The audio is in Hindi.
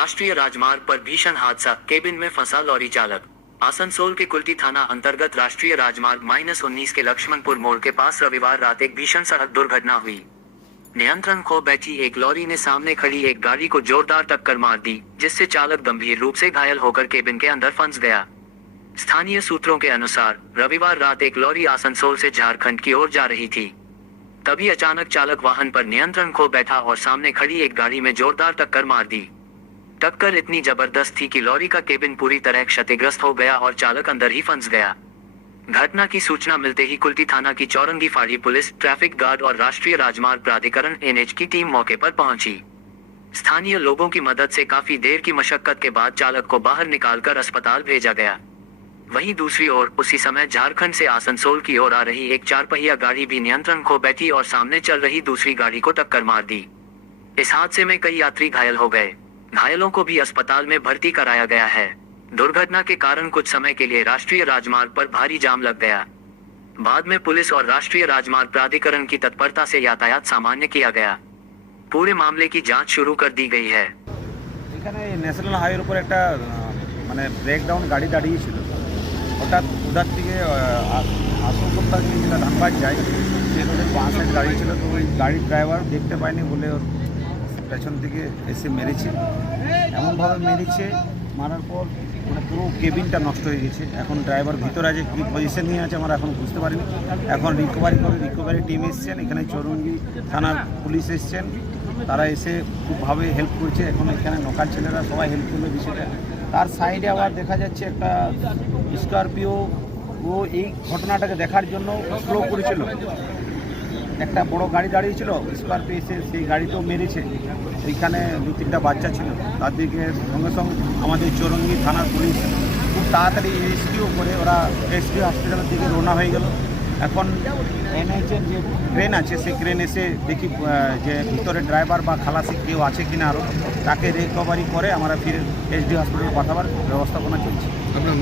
राष्ट्रीय राजमार्ग पर भीषण हादसा, केबिन में फंसा लॉरी चालक। आसनसोल के कुल्टी थाना अंतर्गत राष्ट्रीय राजमार्ग -19 के लक्ष्मणपुर मोड़ के पास रविवार रात एक भीषण सड़क दुर्घटना हुई। नियंत्रण खो बैठी एक लॉरी ने सामने खड़ी एक गाड़ी को जोरदार टक्कर मार दी, जिससे चालक गंभीर रूप से घायल होकर केबिन के अंदर फंस गया। स्थानीय सूत्रों के अनुसार रविवार रात एक लॉरी आसनसोल से झारखंड की ओर जा रही थी। तभी अचानक चालक वाहन पर नियंत्रण खो बैठा और सामने खड़ी एक गाड़ी में जोरदार टक्कर मार दी। टक्कर इतनी जबरदस्त थी कि लॉरी का केबिन पूरी तरह क्षतिग्रस्त हो गया और चालक अंदर ही फंस गया। घटना की सूचना मिलते ही कुल्टी थाना की चौरंगी फाड़ी पुलिस, ट्रैफिक गार्ड और राष्ट्रीय राजमार्ग प्राधिकरण (NH) की टीम मौके पर पहुंची। स्थानीय लोगों की मदद से काफी देर की मशक्कत के बाद चालक को बाहर निकालकर अस्पताल भेजा गया। वहीं दूसरी ओर उसी समय झारखंड से आसनसोल की ओर आ रही एक 4 पहिया गाड़ी भी नियंत्रण खो बैठी और सामने चल रही दूसरी गाड़ी को टक्कर मार दी। इस हादसे में कई यात्री घायल हो गए। घायलों को भी अस्पताल में भर्ती कराया गया है। दुर्घटना के कारण कुछ समय के लिए राष्ट्रीय राजमार्ग पर भारी जाम लग गया। बाद में पुलिस और राष्ट्रीय राजमार्ग प्राधिकरण की तत्परता से यातायात सामान्य किया गया। पूरे मामले की जांच शुरू कर दी गई है। এখানে ন্যাশনাল হাইওয়ের উপর একটা মানে ব্রেকডাউন গাড়ি দাঁড়িয়েছিল। হঠাৎ উধার থেকে আশঙ্কা থেকে যেটা ধানবাদ যায় সে রোডের বাঁ সাইড দাঁড়িয়েছিল। তো ওই গাড়ির ড্রাইভার দেখতে পায়নি বলে ওর পেছন থেকে এসে মেরেছে। এমনভাবে মেরেছে, মারার পর মানে পুরো কেবিনটা নষ্ট হয়ে গেছে। এখন ড্রাইভার ভিতরে আছে, কী পজিশন নিয়ে আছে আমরা এখন বুঝতে পারিনি। এখন রিকভারি টিম এসছেন, এখানে চৌরঙ্গি থানার পুলিশ এসছেন, তারা এসে খুবভাবে হেল্প করছে। এখন এখানে লোকাল ছেলেরা সবাই হেল্প করবে বিষয়টা। তার সাইডে আবার দেখা যাচ্ছে একটা স্করপিও, ও এই ঘটনাটাকে দেখার জন্য স্লো করেছিল। একটা বড় গাড়ি দাঁড়িয়েছিল, স্করপিও এসে সেই গাড়িতেও মেরেছে। ওইখানে 2-3টা বাচ্চা ছিল, তাদেরকে সঙ্গে সঙ্গে আমাদের চৌরঙ্গি থানার পুলিশ খুব তাড়াতাড়ি রেস্কিউ করে ওরা রেস্কিউ হসপিটালের দিকে রওনা হয়ে গেল। এখন NH-এর যে ক্রেন আছে সেই ক্রেন এসে দেখি যে ভিতরে ড্রাইভার বা খালাসি কেউ আছে কিনা, আরও তাকে রিকভারি করে আমরা ফিরে HD হসপিটালে পাঠাবার ব্যবস্থাপনা চলছে।